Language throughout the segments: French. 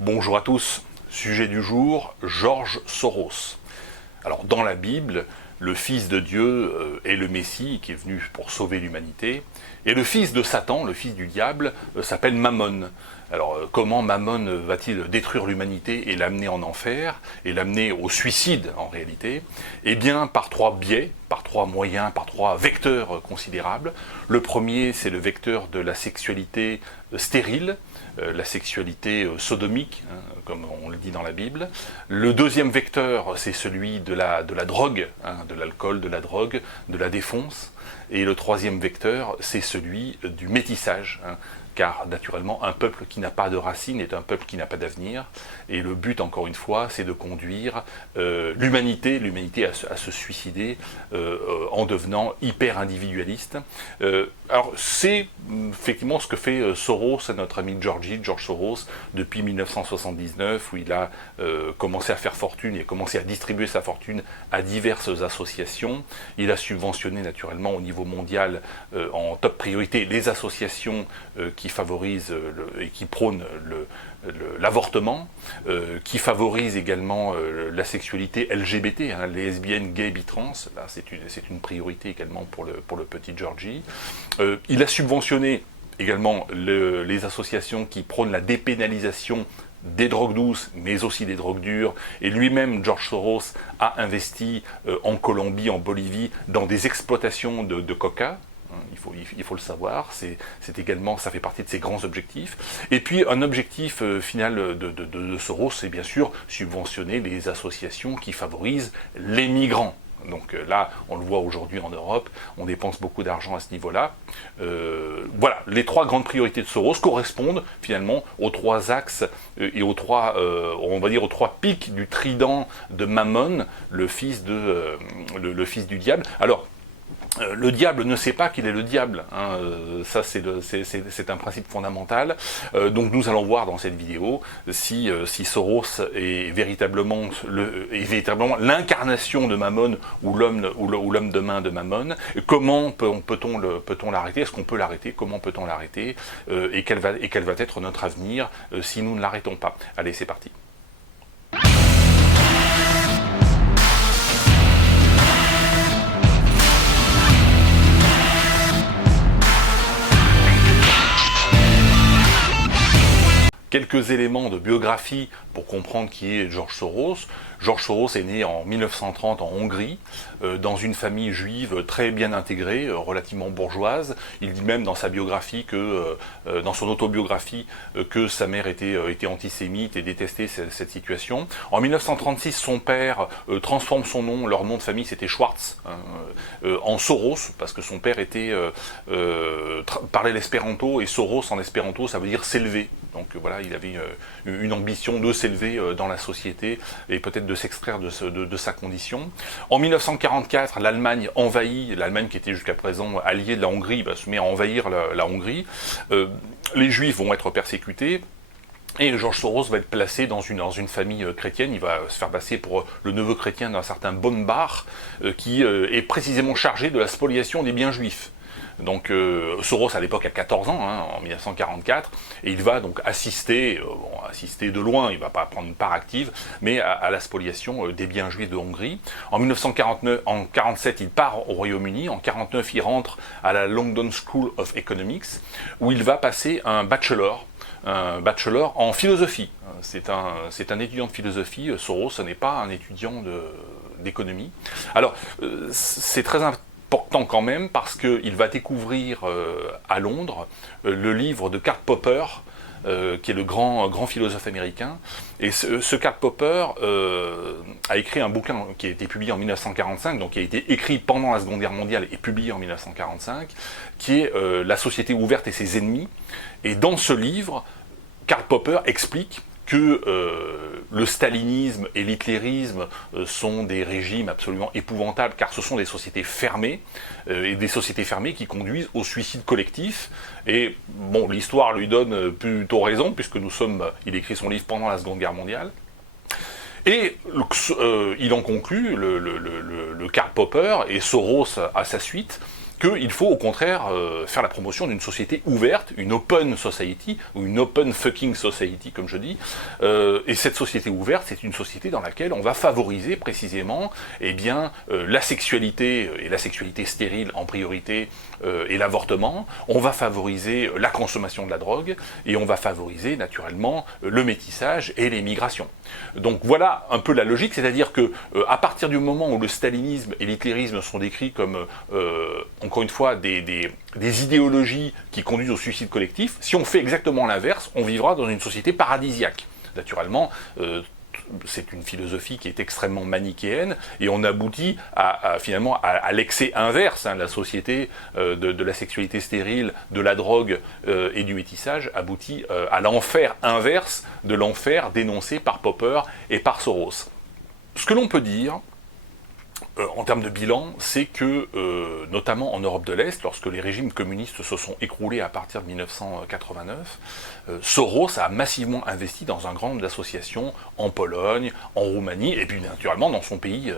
Bonjour à tous, sujet du jour, George Soros. Alors dans la Bible, le fils de Dieu est le Messie qui est venu pour sauver l'humanité, et le fils de Satan, le fils du diable, s'appelle Mammon. Alors comment Mammon va-t-il détruire l'humanité et l'amener en enfer, et l'amener au suicide en réalité? Eh bien par trois biais, par trois moyens, par trois vecteurs considérables. Le premier, c'est le vecteur de la sexualité stérile, la sexualité sodomique, hein, comme on le dit dans la Bible. Le deuxième vecteur, c'est celui de la drogue, hein, de l'alcool, de la drogue, de la défonce. Et le troisième vecteur, c'est celui du métissage, hein, car naturellement, un peuple qui n'a pas de racines est un peuple qui n'a pas d'avenir. Et le but, encore une fois, c'est de conduire l'humanité à se suicider en devenant hyper individualiste. Alors, c'est effectivement ce que fait Soros, notre ami George Soros, depuis 1979, où il a commencé à faire fortune et commencé à distribuer sa fortune à diverses associations. Il a subventionné naturellement au niveau mondial en top priorité les associations qui favorisent et qui prônent l'avortement, qui favorise également la sexualité LGBT, hein, lesbiennes, gays, bitrans. Là, c'est une priorité également pour le petit Georgie. Il a subventionné également les associations qui prônent la dépénalisation des drogues douces, mais aussi des drogues dures. Et lui-même, George Soros, a investi en Colombie, en Bolivie, dans des exploitations de coca. Il faut le savoir, c'est également, ça fait partie de ses grands objectifs. Et puis un objectif final de Soros, c'est bien sûr subventionner les associations qui favorisent les migrants. Donc là, on le voit aujourd'hui en Europe, on dépense beaucoup d'argent à ce niveau-là. Voilà, les trois grandes priorités de Soros correspondent finalement aux trois axes et aux trois, on va dire aux trois pics du trident de Mammon, le fils du diable. Alors, le diable ne sait pas qu'il est le diable, hein. Ça c'est un principe fondamental. Donc nous allons voir dans cette vidéo si Soros est véritablement l'incarnation de Mammon ou l'homme de main de Mammon. Comment peut-on l'arrêter? Est-ce qu'on peut l'arrêter? Comment peut-on l'arrêter? Et quel va être notre avenir si nous ne l'arrêtons pas? Allez, c'est parti. Quelques éléments de biographie pour comprendre qui est George Soros. George Soros est né en 1930 en Hongrie, dans une famille juive très bien intégrée, relativement bourgeoise. Il dit même dans sa biographie dans son autobiographie, que sa mère était antisémite et détestait cette situation. En 1936, son père transforme leur nom de famille, c'était Schwartz, hein, en Soros, parce que son père parlait l'espéranto, et Soros en espéranto, ça veut dire s'élever. Donc voilà, il avait une ambition de s'élever dans la société et peut-être de s'extraire de sa condition. En 1944, l'Allemagne envahit, l'Allemagne qui était jusqu'à présent alliée de la Hongrie, se met à envahir la Hongrie. Les Juifs vont être persécutés. Et George Soros va être placé dans une famille chrétienne. Il va se faire passer pour le neveu chrétien d'un certain Bonbach, qui est précisément chargé de la spoliation des biens juifs. Donc Soros à l'époque a 14 ans, hein, en 1944, et il va donc assister de loin, il ne va pas prendre une part active, mais à la spoliation des biens juifs de Hongrie. En 1947, il part au Royaume-Uni, en 1949, il rentre à la London School of Economics, où il va passer un bachelor en philosophie. C'est un étudiant de philosophie. Soros, ce n'est pas un étudiant d'économie. Alors, c'est très important quand même, parce qu'il va découvrir à Londres le livre de Karl Popper, qui est le grand philosophe américain. Et ce Karl Popper a écrit un bouquin qui a été publié en 1945, donc qui a été écrit pendant la Seconde Guerre mondiale et publié en 1945, qui est La société ouverte et ses ennemis. Et dans ce livre, Karl Popper explique que le stalinisme et l'hitlérisme sont des régimes absolument épouvantables, car ce sont des sociétés fermées, et des sociétés fermées qui conduisent au suicide collectif. Et bon, l'histoire lui donne plutôt raison, puisque il écrit son livre pendant la Seconde Guerre mondiale. Et il en conclut, le Karl Popper, et Soros à sa suite, qu'il faut au contraire faire la promotion d'une société ouverte, une open society, ou une open fucking society comme je dis, et cette société ouverte, c'est une société dans laquelle on va favoriser précisément eh bien, la sexualité, et la sexualité stérile en priorité, et l'avortement, on va favoriser la consommation de la drogue, et on va favoriser naturellement le métissage et les migrations. Donc voilà un peu la logique, c'est-à-dire que à partir du moment où le stalinisme et l'hitlérisme sont décrits comme, encore une fois, des idéologies qui conduisent au suicide collectif, si on fait exactement l'inverse, on vivra dans une société paradisiaque. Naturellement, c'est une philosophie qui est extrêmement manichéenne, et on aboutit finalement à l'excès inverse. La société de la sexualité stérile, de la drogue et du métissage aboutit à l'enfer inverse de l'enfer dénoncé par Popper et par Soros. Ce que l'on peut dire, en termes de bilan, c'est que, notamment en Europe de l'Est, lorsque les régimes communistes se sont écroulés à partir de 1989, Soros a massivement investi dans un grand nombre d'associations en Pologne, en Roumanie, et puis naturellement dans son pays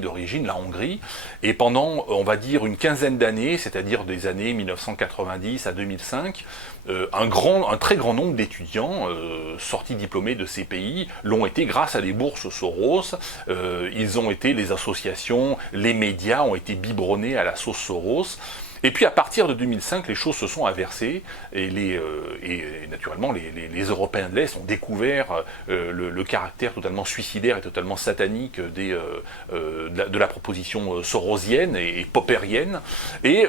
d'origine, la Hongrie. Et pendant, on va dire, une quinzaine d'années, c'est-à-dire des années 1990 à 2005, un très grand nombre d'étudiants sortis diplômés de ces pays l'ont été grâce à des bourses Soros. Ils ont été, les associations, les médias ont été biberonnés à la sauce Soros. Et puis à partir de 2005, les choses se sont inversées, et naturellement les Européens de l'Est ont découvert le caractère totalement suicidaire et totalement satanique de la proposition sorosienne et popperienne, et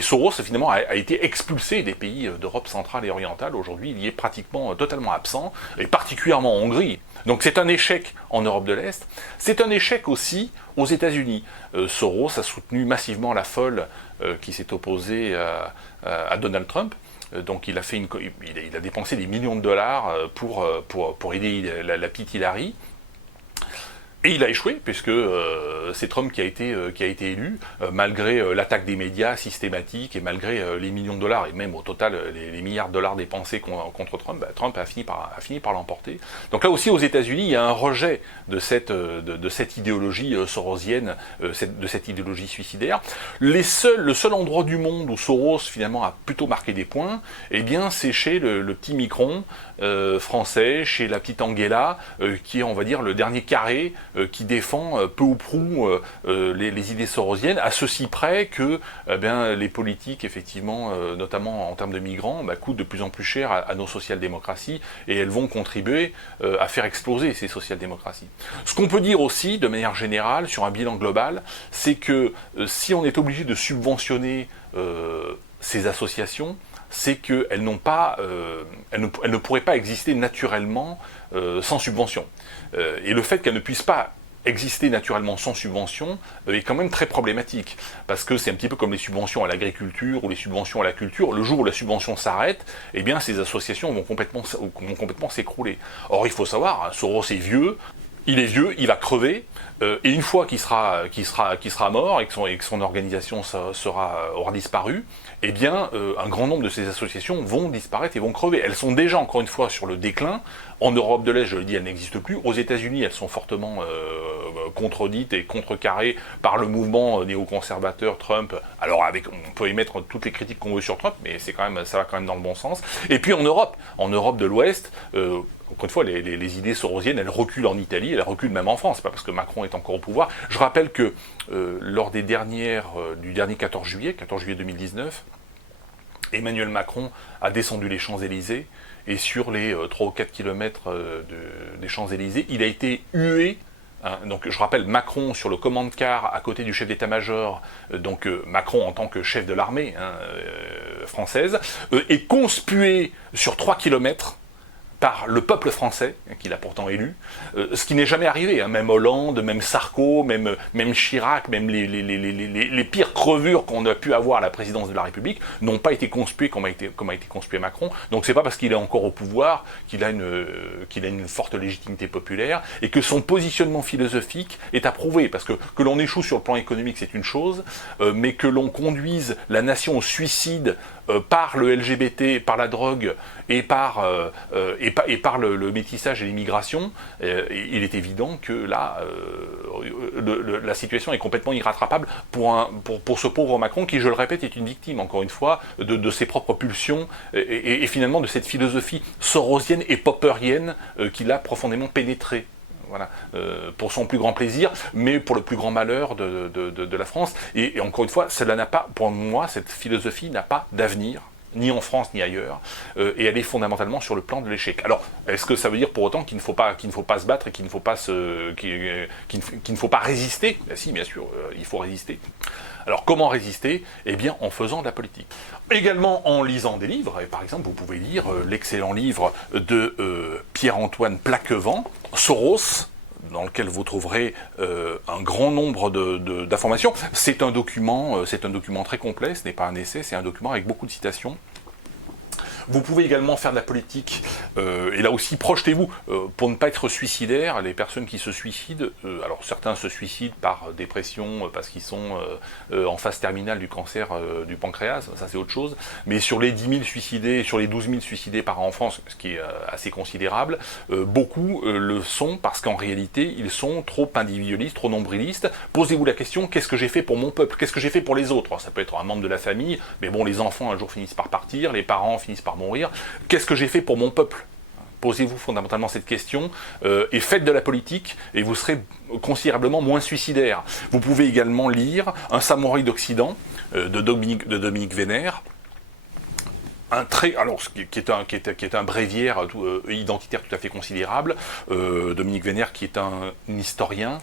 Soros finalement a été expulsé des pays d'Europe centrale et orientale. Aujourd'hui, il y est pratiquement totalement absent, et particulièrement en Hongrie. Donc c'est un échec en Europe de l'Est, c'est un échec aussi aux États-Unis. Soros a soutenu massivement la folle qui s'est opposée à Donald Trump. Donc il a dépensé des millions de dollars pour aider la petite Hillary. Et il a échoué, puisque c'est Trump qui a été élu, malgré l'attaque des médias systématique, et malgré les millions de dollars, et même au total les milliards de dollars dépensés contre Trump, Trump a fini par l'emporter. Donc là aussi aux États-Unis, il y a un rejet de cette idéologie sorosienne, de cette idéologie suicidaire. Le seul endroit du monde où Soros finalement a plutôt marqué des points, eh bien c'est chez le petit Micron français, chez la petite Angela, qui est, on va dire, le dernier carré qui défend peu ou prou les idées sorosiennes, à ceci près que les politiques, effectivement, notamment en termes de migrants, coûtent de plus en plus cher à nos social-démocraties, et elles vont contribuer à faire exploser ces social-démocraties. Ce qu'on peut dire aussi, de manière générale, sur un bilan global, c'est que si on est obligé de subventionner ces associations, c'est qu'elles ne pourraient pas exister naturellement sans subvention. Et le fait qu'elles ne puissent pas exister naturellement sans subvention est quand même très problématique, parce que c'est un petit peu comme les subventions à l'agriculture ou les subventions à la culture. Le jour où la subvention s'arrête, eh bien ces associations vont complètement s'écrouler. Or il faut savoir, Soros est vieux, il va crever, et une fois qu'il sera mort et que son organisation aura disparu, eh bien, un grand nombre de ces associations vont disparaître et vont crever. Elles sont déjà, encore une fois, sur le déclin. En Europe de l'Est, je le dis, elles n'existent plus. Aux États-Unis, elles sont fortement contredites et contrecarrées par le mouvement néoconservateur Trump. Alors, on peut émettre toutes les critiques qu'on veut sur Trump, mais ça va quand même dans le bon sens. Et puis en Europe de l'Ouest, encore une fois, les idées sorosiennes, elles reculent en Italie, elles reculent même en France. C'est pas parce que Macron est encore au pouvoir. Je rappelle que lors du dernier 14 juillet 2019, Emmanuel Macron a descendu les Champs-Élysées, et sur les 3 ou 4 kilomètres des Champs-Élysées, il a été hué. Donc je rappelle, Macron sur le command-car à côté du chef d'état-major, donc Macron en tant que chef de l'armée française, est conspué sur 3 kilomètres par le peuple français, qu'il a pourtant élu, ce qui n'est jamais arrivé, même Hollande, même Sarko, même Chirac, même les pires crevures qu'on a pu avoir à la présidence de la République n'ont pas été conspuées comme a été conspué Macron. Donc c'est pas parce qu'il est encore au pouvoir qu'il a une forte légitimité populaire, et que son positionnement philosophique est approuvé, parce que l'on échoue sur le plan économique, c'est une chose, mais que l'on conduise la nation au suicide par le LGBT, par la drogue et par le métissage et l'immigration, il est évident que là, la situation est complètement irrattrapable pour ce pauvre Macron qui, je le répète, est une victime, encore une fois, de ses propres pulsions et finalement de cette philosophie sorosienne et popperienne qui l'a profondément pénétré. Voilà, pour son plus grand plaisir, mais pour le plus grand malheur de la France. Et encore une fois, cela n'a pas, pour moi, cette philosophie n'a pas d'avenir, ni en France ni ailleurs, et elle est fondamentalement sur le plan de l'échec. Alors, est-ce que ça veut dire pour autant qu'il ne faut pas se battre et qu'il ne faut pas qu'il ne faut pas résister? Ben si, bien sûr, il faut résister. Alors comment résister? Eh bien en faisant de la politique. Également en lisant des livres, et par exemple vous pouvez lire l'excellent livre de Pierre-Antoine Plaquevent, Soros, dans lequel vous trouverez un grand nombre d'informations. C'est un document très complet, ce n'est pas un essai, c'est un document avec beaucoup de citations. Vous pouvez également faire de la politique, et là aussi, projetez-vous, pour ne pas être suicidaire, les personnes qui se suicident, alors certains se suicident par dépression, parce qu'ils sont en phase terminale du cancer du pancréas, ça c'est autre chose, mais sur les 10 000 suicidés, sur les 12 000 suicidés par an en France, ce qui est assez considérable, beaucoup le sont parce qu'en réalité, ils sont trop individualistes, trop nombrilistes. Posez-vous la question, qu'est-ce que j'ai fait pour mon peuple? Qu'est-ce que j'ai fait pour les autres? Alors, ça peut être un membre de la famille, mais bon, les enfants un jour finissent par partir, les parents finissent par mourir. Qu'est-ce que j'ai fait pour mon peuple? Posez-vous fondamentalement cette question et faites de la politique et vous serez considérablement moins suicidaire. Vous pouvez également lire Un samouraï d'Occident de Dominique Vénère. Qui est un bréviaire identitaire tout à fait considérable. Dominique Vénère, qui est un historien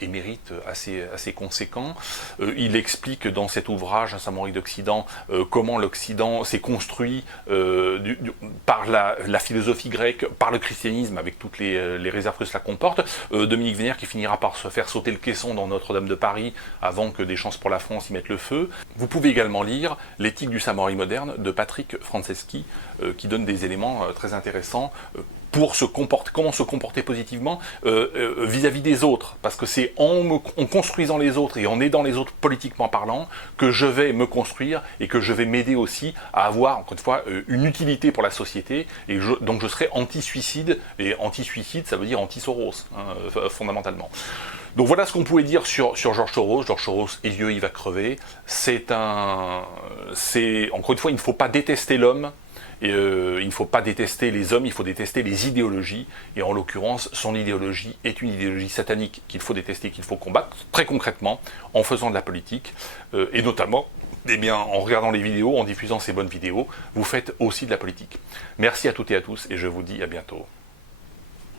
émérite assez conséquent. Il explique dans cet ouvrage, Un samouraï d'Occident, comment l'Occident s'est construit par la philosophie grecque, par le christianisme, avec toutes les réserves que cela comporte. Dominique Vénère qui finira par se faire sauter le caisson dans Notre-Dame de Paris avant que des chances pour la France y mettent le feu. Vous pouvez également lire L'éthique du samouraï moderne de Patrick Franceschi, qui donne des éléments très intéressants pour comment se comporter positivement vis-à-vis des autres. Parce que c'est en construisant les autres et en aidant les autres politiquement parlant que je vais me construire et que je vais m'aider aussi à avoir, encore une fois, une utilité pour la société. Et donc je serai anti-suicide. Et anti-suicide, ça veut dire anti-Soros, fondamentalement. Donc voilà ce qu'on pouvait dire sur George Soros. George Soros, Dieu, il va crever. Encore une fois, il ne faut pas détester l'homme. Il ne faut pas détester les hommes, il faut détester les idéologies. Et en l'occurrence, son idéologie est une idéologie satanique qu'il faut détester, qu'il faut combattre, très concrètement, en faisant de la politique. Et notamment, en regardant les vidéos, en diffusant ces bonnes vidéos, vous faites aussi de la politique. Merci à toutes et à tous, et je vous dis à bientôt.